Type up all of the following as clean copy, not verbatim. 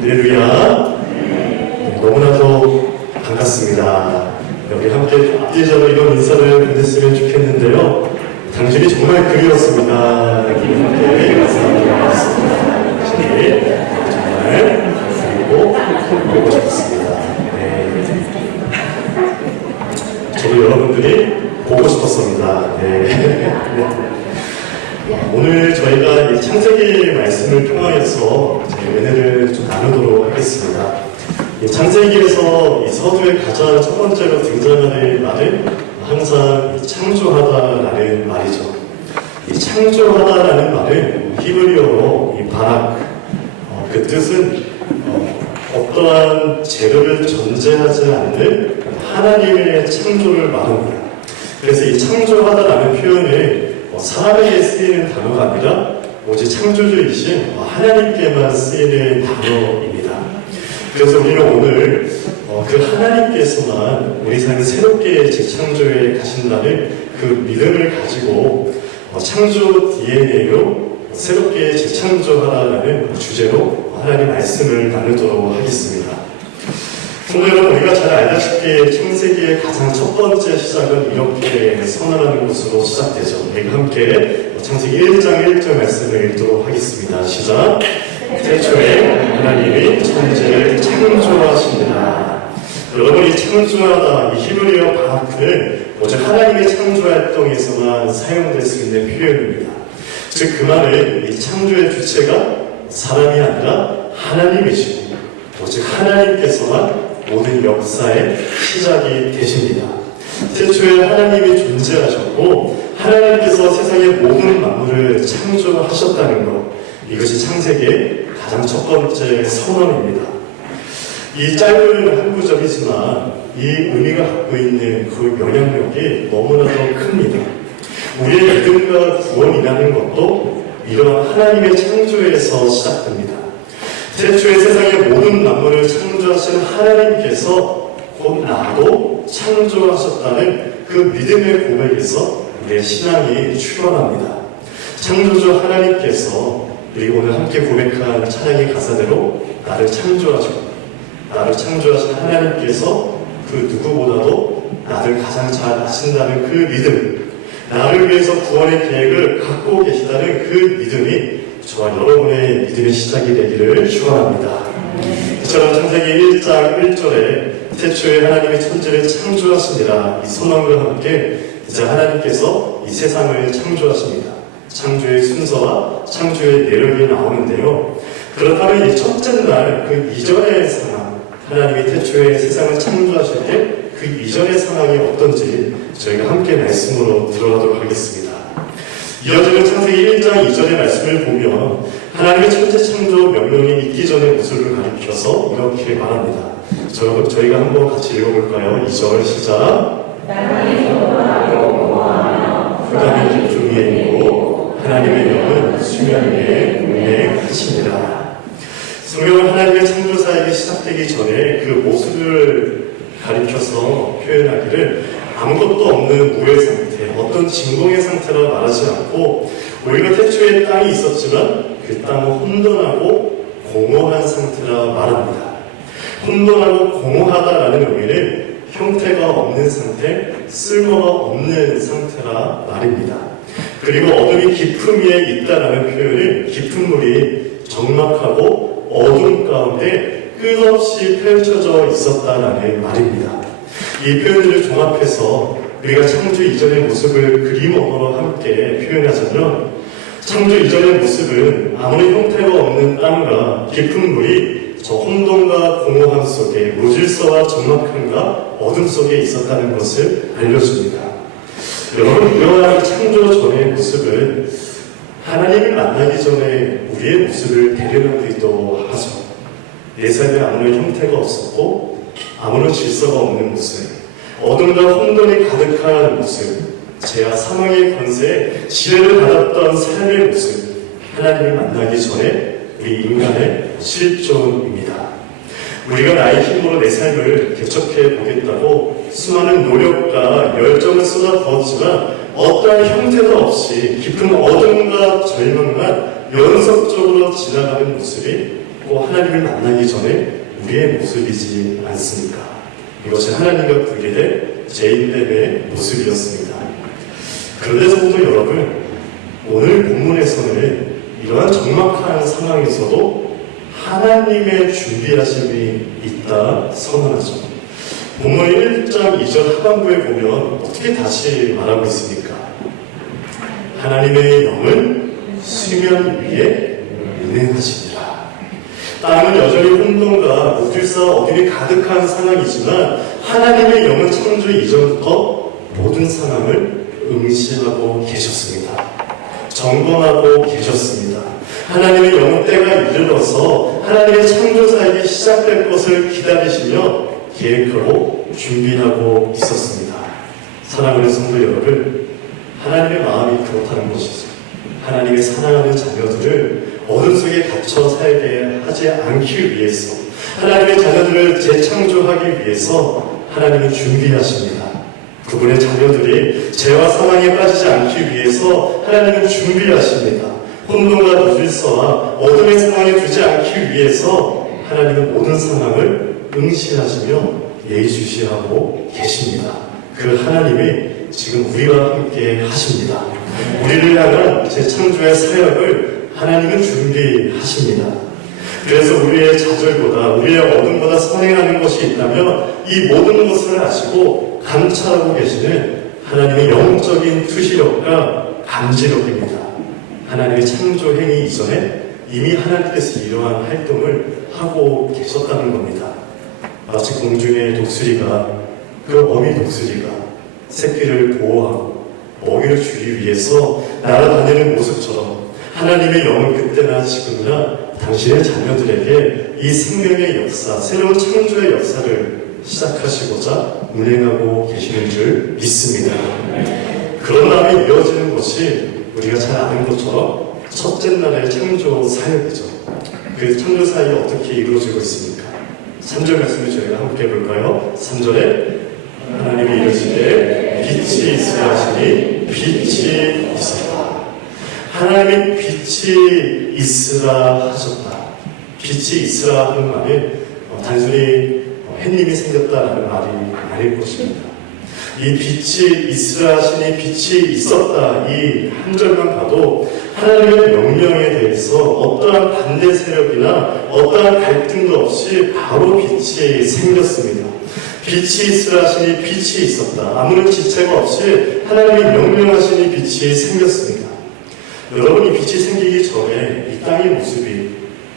할렐루야. 너무나도 반갑습니다. 여기 함께 앞뒤적으로 이런 인사를 보냈으면 좋겠는데요. 당신이 정말 그리웠습니다. 함께 인사드리겠습니다. 정말 그리고 보고 싶었습니다. 저도 여러분들이 보고 싶었습니다. 오늘 저희가 이 창세기 말씀을 통하여서 은혜를 좀 나누도록 하겠습니다. 이 창세기에서 이 서두에 가장 첫 번째로 등장하는 말은 항상 이 창조하다라는 말이죠. 이 창조하다라는 말은 히브리어로 이 바락, 그 뜻은 어떠한 재료를 존재하지 않는 하나님의 창조를 말합니다. 그래서 이 창조하다라는 표현을 사람에게 쓰이는 단어가 아니라 오직 창조주이신 하나님께만 쓰이는 단어입니다. 그래서 우리는 오늘 그 하나님께서만 우리 삶을 새롭게 재창조해 가신다는 그 믿음을 가지고 창조 DNA로 새롭게 재창조하라는 주제로 하나님 말씀을 나누도록 하겠습니다. 성도 여러분, 우리가 잘 알다시피 창세기의 가장 첫 번째 시작은 이렇게 선언하는 것으로 시작되죠. 우리가 함께 창세기 1장 1절 말씀을 읽도록 하겠습니다. 시작. 태초에 하나님이 천지를 창조하십니다. 여러분, 이 창조하다, 이 히브리어 바라크는 오직 하나님의 창조 활동에서만 사용될 수 있는 표현입니다. 즉, 그 말은 이 창조의 주체가 사람이 아니라 하나님이시고 오직 하나님께서만 모든 역사의 시작이 되십니다. 태초에 하나님이 존재하셨고 하나님께서 세상의 모든 만물을 창조하셨다는 것, 이것이 창세기의 가장 첫 번째 선언입니다. 이 짧은 한 구절이지만 이 의미가 갖고 있는 그 영향력이 너무나도 큽니다. 우리의 믿음과 구원이라는 것도 이러한 하나님의 창조에서 시작됩니다. 태초에 세상의 모든 만물을 창조하신 하나님께서 곧 나도 창조하셨다는 그 믿음의 고백에서 우리의 신앙이 출현합니다. 창조주 하나님께서 그리고 오늘 함께 고백한 찬양의 가사대로 나를 창조하시고 나를 창조하신 하나님께서 그 누구보다도 나를 가장 잘 아신다는 그 믿음, 나를 위해서 구원의 계획을 갖고 계시다는 그 믿음이 저와 여러분의 믿음의 시작이 되기를 축원합니다. 이처럼 창세기 1장 1절에 태초에 하나님이 천지를 창조하시니라 이 선언과 함께 이제 하나님께서 이 세상을 창조하십니다. 창조의 순서와 창조의 내력이 나오는데요. 그렇다면 이 첫째 날 그 이전의 상황, 하나님이 태초에 세상을 창조하실 때 그 이전의 상황이 어떤지 저희가 함께 말씀으로 들어가도록 하겠습니다. 이어지는 창세기 1장 2절의 말씀을 보면 하나님의 천지 창조 명령이 있기 전의 모습을 가리켜서 이렇게 말합니다. 저희가 한번 같이 읽어볼까요? 2절 시작. 땅이 소원하고 공허하며 푸른 깊음 위에 있고 하나님의 영은 수면 위에 운행하십니다. 성경은 하나님의 창조사역이 시작되기 전에 그 모습을 가리켜서 표현하기를 아무것도 없는 무의 상태, 어떤 진공의 상태라 말하지 않고 오히려 태초에 땅이 있었지만 그 땅은 혼돈하고 공허한 상태라 말합니다. 혼돈하고 공허하다라는 의미는 형태가 없는 상태, 쓸모가 없는 상태라 말입니다. 그리고 어둠이 깊음 위에 있다라는 표현은 깊은 물이 적막하고 어둠 가운데 끝없이 펼쳐져 있었다라는 말입니다. 이 표현들을 종합해서 우리가 창조 이전의 모습을 그림어로 함께 표현하자면 창조 이전의 모습은 아무리 형태가 없는 땅과 깊은 물이 저 혼돈과 공허함 속에 무질서와 적막함과 어둠 속에 있었다는 것을 알려줍니다. 여러분, 이러한 창조 전의 모습은 하나님을 만나기 전에 우리의 모습을 대변하기도 하죠. 내 삶에 아무런 형태가 없었고 아무런 질서가 없는 모습, 어둠과 혼돈이 가득한 모습, 죄와 사망의 권세에 지뢰를 받았던 삶의 모습, 하나님을 만나기 전에 우리 인간의 실존입니다. 우리가 나의 힘으로 내 삶을 개척해 보겠다고 수많은 노력과 열정을 쏟아부었지만 어떠한 형태도 없이 깊은 어둠과 절망만 연속적으로 지나가는 모습이 꼭 하나님을 만나기 전에 우리의 모습이지 않습니까? 이것이 하나님과 분리된 죄인됨의 모습이었습니다. 그런데 성도 여러분, 오늘 본문에서는 이러한 적막한 상황에서도 하나님의 준비하심이 있다 선언하죠. 본문 1장 2절 하반부에 보면 어떻게 다시 말하고 있습니까? 하나님의 영은 수면 위에 운행하시니라. 땅은 여전히 혼돈과 무질서와 어둠이 가득한 상황이지만 하나님의 영은 창조 이전부터 모든 상황을 응시하고 계셨습니다. 점검하고 계셨습니다. 하나님의 영은 때가 이르러서 하나님의 창조사역이 시작될 것을 기다리시며 계획하고 준비하고 있었습니다. 사랑하는 성도 여러분, 하나님의 마음이 그렇다는 것이죠. 하나님의 사랑하는 자녀들을 어둠 속에 갇혀 살게 하지 않기 위해서, 하나님의 자녀들을 재창조하기 위해서 하나님은 준비하십니다. 그분의 자녀들이 죄와 사망에 빠지지 않기 위해서 하나님은 준비하십니다. 혼돈과 무질서와 어둠의 상황에 두지 않기 위해서 하나님은 모든 상황을 응시하시며 예의주시하고 계십니다. 그 하나님이 지금 우리와 함께 하십니다. 우리를 향한 재창조의 사역을 하나님은 준비하십니다. 그래서 우리의 좌절보다 우리의 어둠보다 선행하는 것이 있다면 이 모든 것을 아시고 감찰하고 계시는 하나님의 영적인 투시력과 감지력입니다. 하나님의 창조 행위 이전에 이미 하나님께서 이러한 활동을 하고 계셨다는 겁니다. 마치 공중의 독수리가, 그 어미 독수리가 새끼를 보호하고 먹이를 주기 위해서 날아다니는 모습처럼 하나님의 영은 그때나 지금이나 당신의 자녀들에게 이 생명의 역사, 새로운 창조의 역사를 시작하시고자 운행하고 계시는 줄 믿습니다. 그런 다음에 이어지는 것이 우리가 잘 아는 것처럼 첫째 날의 창조 사역이죠. 그 창조 사역이 어떻게 이루어지고 있습니까? 3절 말씀을 저희가 함께 볼까요? 3절에 하나님이 이르시되 빛이 있으라 하시니 빛이 있었다. 하나님이 빛이 있으라 하셨다. 빛이 있으라 하는 말이 단순히 햇님이 생겼다라는 말이 아닐 것입니다. 이 빛이 있으라 하시니 빛이 있었다. 이 한 절만 봐도 하나님의 명령에 대해서 어떠한 반대 세력이나 어떠한 갈등도 없이 바로 빛이 생겼습니다. 빛이 있으라 하시니 빛이 있었다. 아무런 지체가 없이 하나님이 명령하시니 빛이 생겼습니다. 여러분, 이 빛이 생기기 전에 이 땅의 모습이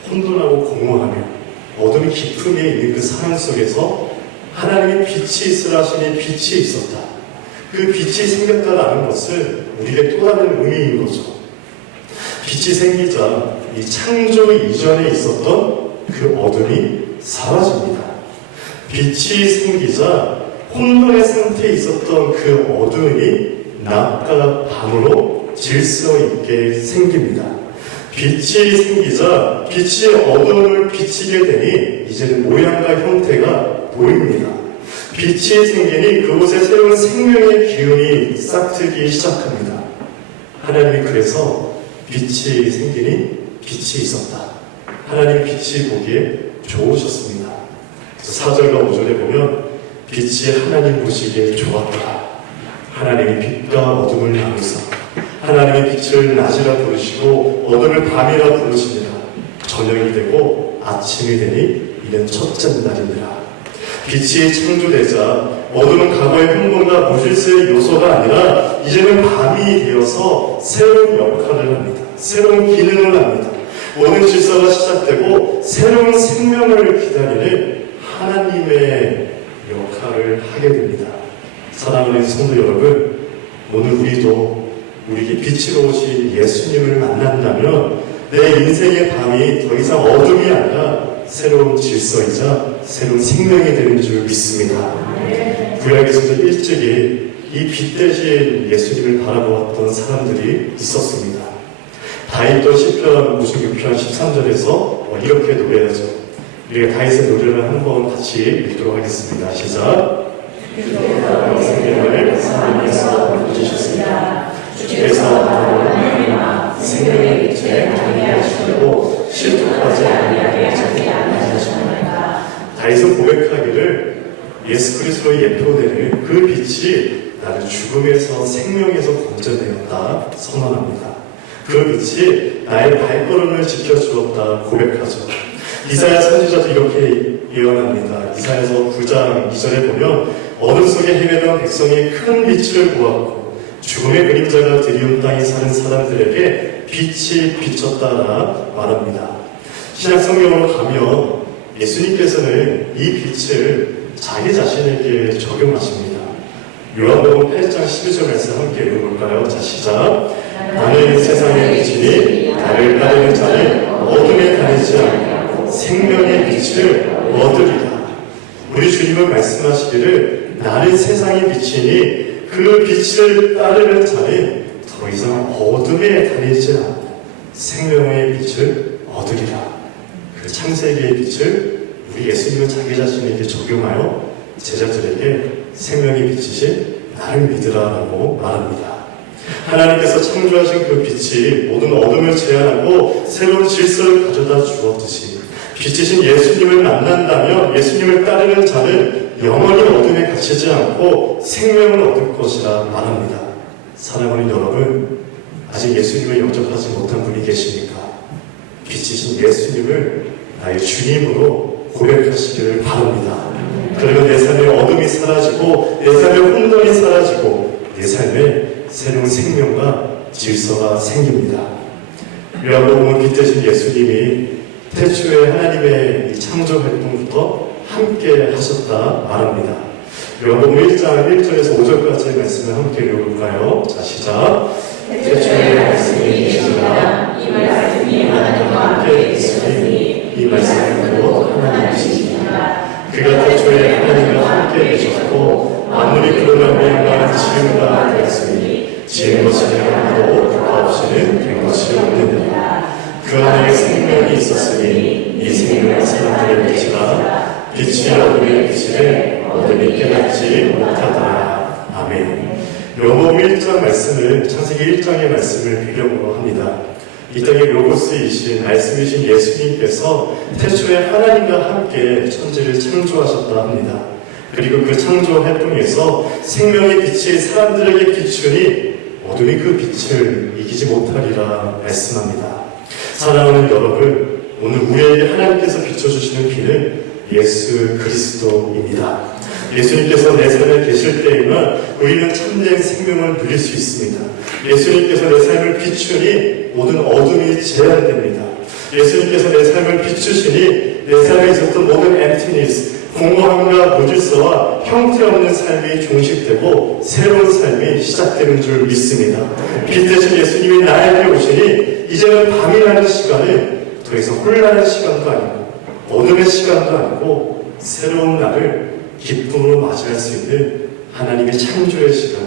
혼돈하고 공허하며 어둠 깊음에 있는 그 상황 속에서 하나님이 빛이 있으라 하시니 빛이 있었다. 그 빛이 생겼다라는 것은 우리에게 또 다른 의미인 거죠. 빛이 생기자 이 창조 이전에 있었던 그 어둠이 사라집니다. 빛이 생기자 혼돈의 상태에 있었던 그 어둠이 낮과 밤으로 질서 있게 생깁니다. 빛이 생기자 빛이 어둠을 비치게 되니 이제는 모양과 형태가 보입니다. 빛이 생기니 그곳에 새로운 생명의 기운이 싹트기 시작합니다. 하나님이 그래서 빛이 생기니 빛이 있었다. 하나님 빛이 보기에 좋으셨습니다. 4절과 5절에 보면 빛이 하나님 보시기에 좋았다. 하나님이 빛과 어둠을 나누사 하나님의 빛을 낮이라 부르시고 어둠을 밤이라 부르십니다. 저녁이 되고 아침이 되니 이는 첫째 날이니라. 빛이 창조되자 어둠은 과거의 혼돈과 무질서의 요소가 아니라 이제는 밤이 되어서 새로운 역할을 합니다. 새로운 기능을 합니다. 모든 질서가 시작되고 새로운 생명을 기다리는 하나님의 역할을 하게 됩니다. 사랑하는 성도 여러분, 오늘 우리도 우리에게 빛으로 오신 예수님을 만난다면 내 인생의 밤이 더 이상 어둠이 아니라 새로운 질서이자 새로운 생명이 되는 줄 믿습니다. 구약에서도 일찍이 이 빛 대신 예수님을 바라보았던 사람들이 있었습니다. 다윗도 시편 56편 13절에서 이렇게 노래하죠. 우리가 다윗의 노래를 한번 같이 읽도록 하겠습니다. 시작. 생명을 사랑해서 주셨습니다. 주께서 하나님과 생명의 빛에 함께 하시고 실족하지 아니하게 다윗은 고백하기를 예수 그리스도의 예표되는 그 빛이 나를 죽음에서 생명에서 건져내었다 선언합니다. 그 빛이 나의 발걸음을 지켜주었다 고백하죠. 이사야 선지자도 이렇게 예언합니다. 이사야서 9장 2절에 보면 어둠 속에 헤매던 백성이 큰 빛을 보았고 죽음의 그림자가 드리운 땅에 사는 사람들에게 빛이 비쳤다라 말합니다. 신약성경으로 가면 예수님께서는 이 빛을 자기 자신에게 적용하십니다. 요한복음 8장 12절 말씀 함께 읽어볼까요? 자, 시작. 나는 세상의 빛이니 나를 따르는 자는 어둠에 다니지 않고 생명의 빛을 얻으리라. 우리 주님은 말씀하시기를 나는 세상의 빛이니 그 빛을 따르는 자는 더 이상 어둠에 다니지 않고 생명의 빛을 얻으리라. 그 창세기의 빛을 우리 예수님은 자기 자신에게 적용하여 제자들에게 생명의 빛이신 나를 믿으라라고 말합니다. 하나님께서 창조하신 그 빛이 모든 어둠을 제한하고 새로운 질서를 가져다 주었듯이 빛이신 예수님을 만난다면 예수님을 따르는 자는 영원히 어둠에 갇히지 않고 생명을 얻을 것이라 말합니다. 사랑하는 여러분, 아직 예수님을 영접하지 못한 분이 계십니까? 빛이신 예수님을 나의 주님으로 고백하시기를 바랍니다. 그러면 내 삶의 어둠이 사라지고 내 삶의 혼돈이 사라지고 내 삶에 새로운 생명과 질서가 생깁니다. 요한복음은 빛 대신 예수님이 태초에 하나님의 이 창조 활동부터 함께 하셨다 말합니다. 요한복음 1장 1절에서 5절까지의 말씀을 함께 읽어볼까요? 자, 시작. 태초에 말씀이 계시니라. 이 말씀이 하나님과 함께 계시니 이 말씀도 하나님이시니라. 그가 태초에 하나님과 함께 계셨고 만물이 그로 말미암아 지음과 되었으니 지은 것이 하나도 그가 없이는 된 것이 없느니라. 그 안에 생명이 있었으니 이 생명은 사람들의 빛이라. 빛이 어둠에 비치되 어둠이 깨닫지 못하더라. 아멘. 요한복음 1장 말씀을 창세기 1장의 말씀을 배경으로 합니다. 이 땅의 로고스이신 말씀이신 예수님께서 태초에 하나님과 함께 천지를 창조하셨다 합니다. 그리고 그 창조 활동에서 생명의 빛이 사람들에게 비추니 어둠이 그 빛을 이기지 못하리라 말씀합니다. 사랑하는 여러분, 오늘 우리에게 하나님께서 비춰주시는 빛은 예수 그리스도입니다. 예수님께서 내 삶에 계실 때에만 우리는 참된 생명을 누릴 수 있습니다. 예수님께서 내 삶을 비추니 모든 어둠이 제한됩니다. 예수님께서 내 삶을 비추시니 내 삶에 있었던 모든 엠티니스, 공허함과 무질서와 형태없는 삶이 종식되고 새로운 삶이 시작되는 줄 믿습니다. 빛 대신 예수님이 나에게 오시니 이제는 밤이라는 시간은 더 이상 혼란의 시간도 아니고 어둠의 시간도 아니고 새로운 날을 기쁨으로 맞이할 수 있는 하나님의 창조의 시간,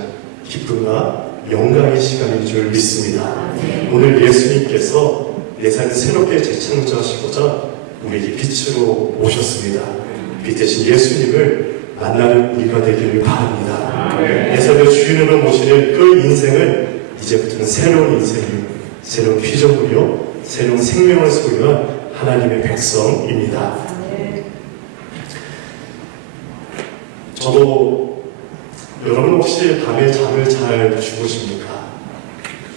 기쁨과 영광의 시간인 줄 믿습니다. 오늘 예수님께서 내 삶을 새롭게 재창조하시고자 우리에게 빛으로 오셨습니다. 빛 대신 예수님을 만나는 우리가 되기를 바랍니다. 내 삶의 주인으로 모시는 그 인생은 이제부터는 새로운 인생이요, 새로운 피조물이요, 새로운 생명을 소유한 하나님의 백성입니다. 저도 여러분 혹시 밤에 잠을 잘 주무십니까?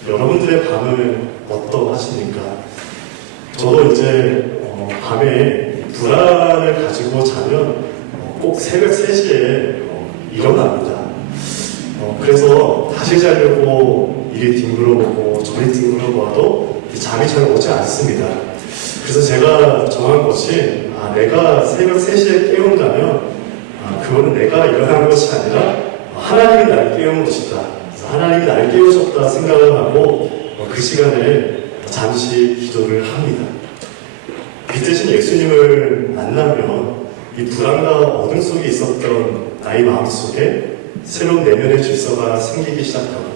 여러분들의 밤은 어떠하십니까? 저도 이제 밤에 불안을 가지고 자면 꼭 새벽 3시에 일어납니다. 그래서 다시 자려고 이리 뒹굴어보고 저리 뒹굴어봐도 잠이 잘 오지 않습니다. 그래서 제가 정한 것이 내가 새벽 3시에 깨운다면 그거는 내가 일어난 것이 아니라 하나님이 나를 깨운 것이다. 하나님이 나를 깨우셨다 생각을 하고 그 시간에 잠시 기도를 합니다. 빛 대신 예수님을 만나면 이 불안과 어둠 속에 있었던 나의 마음속에 새로운 내면의 질서가 생기기 시작하고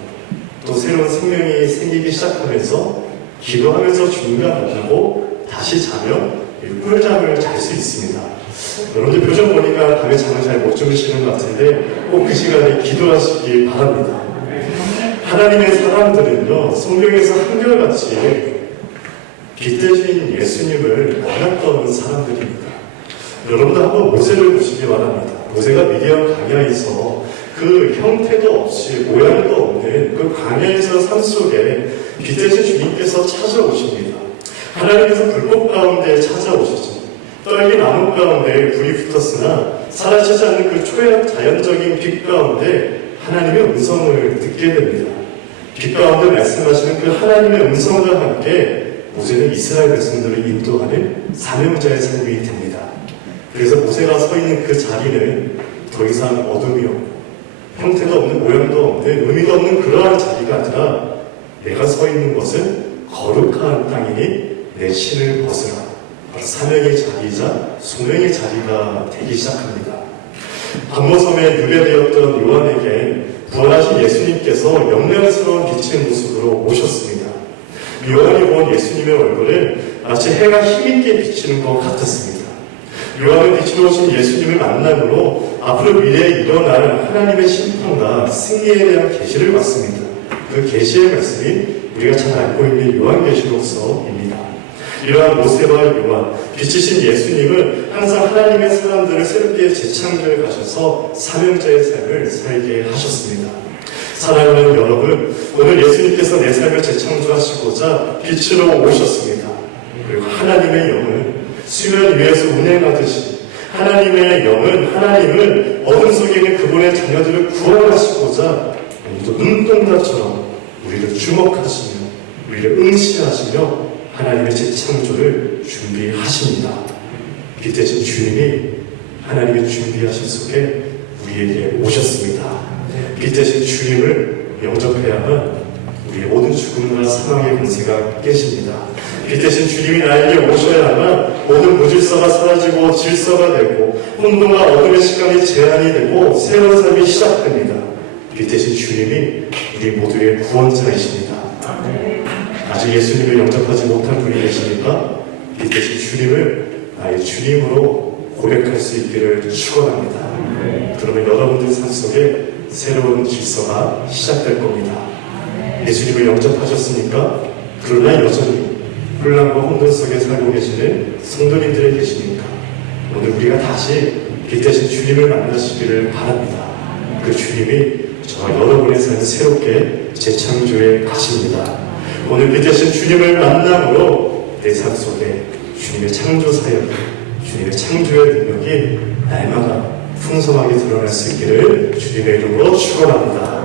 또 새로운 생명이 생기기 시작하면서 기도하면서 주님과 만나고 다시 자면 꿀잠을 잘 수 있습니다. 여러분들 표정 보니까 밤에 잠을 잘 못 주무시는 것 같은데 꼭 그 시간에 기도하시기 바랍니다. 하나님의 사람들은요, 성경에서 한결같이 빛 대신 예수님을 만났던 사람들입니다. 여러분도 한번 모세를 보시기 바랍니다. 모세가 미디안 광야에서 그 형태도 없이 모양도 없는 그 광야에서 산속에 빛 대신 주님께서 찾아오십니다. 하나님께서 불꽃 가운데 찾아오시죠. 떨기 나무 가운데 불이 붙었으나 사라지지 않는 그 초자연적인 빛 가운데 하나님의 음성을 듣게 됩니다. 빛 가운데 말씀하시는 그 하나님의 음성과 함께 모세는 이스라엘 백성들을 인도하는 사명자의 삶이 됩니다. 그래서 모세가 서 있는 그 자리는 더 이상 어둠이 없고 형태도 없는 모양도 없는 의미도 없는 그러한 자리가 아니라 내가 서 있는 것은 거룩한 땅이니 내 신을 벗으라. 바로 사명의 자리이자 소명의 자리가 되기 시작합니다. 반모섬에 유배되었던 요한에게 부활하신 예수님께서 영광스러운 빛의 모습으로 오셨습니다. 요한이 본 예수님의 얼굴은 마치 해가 힘있게 비치는 것 같았습니다. 요한은 빛으로 오신 예수님을 만남으로 앞으로 미래에 일어날 하나님의 심판과 승리에 대한 계시를 받습니다. 그 계시의 말씀이 우리가 잘 알고 있는 요한계시록서입니다. 이러한 모세와 요한, 빛이신 예수님은 항상 하나님의 사람들을 새롭게 재창조해 가셔서 사명자의 삶을 살게 하셨습니다. 사랑하는 여러분, 오늘 예수님께서 내 삶을 재창조하시고자 빛으로 오셨습니다. 그리고 하나님의 영은 수면 위에서 운행하듯이 하나님의 영은 하나님은 어둠 속에 있는 그분의 자녀들을 구원하시고자 오늘도 눈동자처럼 우리를 주목하시며 우리를 응시하시며 하나님의 재창조를 준비하십니다. 빛 대신 주님이 하나님의 준비하신 속에 우리에게 오셨습니다. 빛 대신 주님을 영접해야만 우리의 모든 죽음과 사망의 권세가 깨집니다. 빛 대신 주님이 나에게 오셔야만 모든 무질서가 사라지고 질서가 되고 혼돈과 어둠의 시간이 제한이 되고 새로운 삶이 시작됩니다. 빛 대신 주님이 우리 모두의 구원자이십니다. 아직 예수님을 영접하지 못한 분이 계시니까 빛 대신 주님을 나의 주님으로 고백할 수 있기를 축원합니다. 그러면 여러분들 삶 속에 새로운 질서가 시작될 겁니다. 예수님을 영접하셨으니까 그러나 여전히 혼란과 혼돈 속에 살고 계시는 성도님들이 계시니까 오늘 우리가 다시 빛 대신 주님을 만나시기를 바랍니다. 그 주님이 저와 여러분의 삶을 새롭게 재창조해 가십니다. 오늘 빛 대신 주님을 만남으로 내 삶 속에 주님의 창조 사역, 주님의 창조의 능력이 날마다 풍성하게 드러날 수 있기를 주님의 이름으로 축원합니다.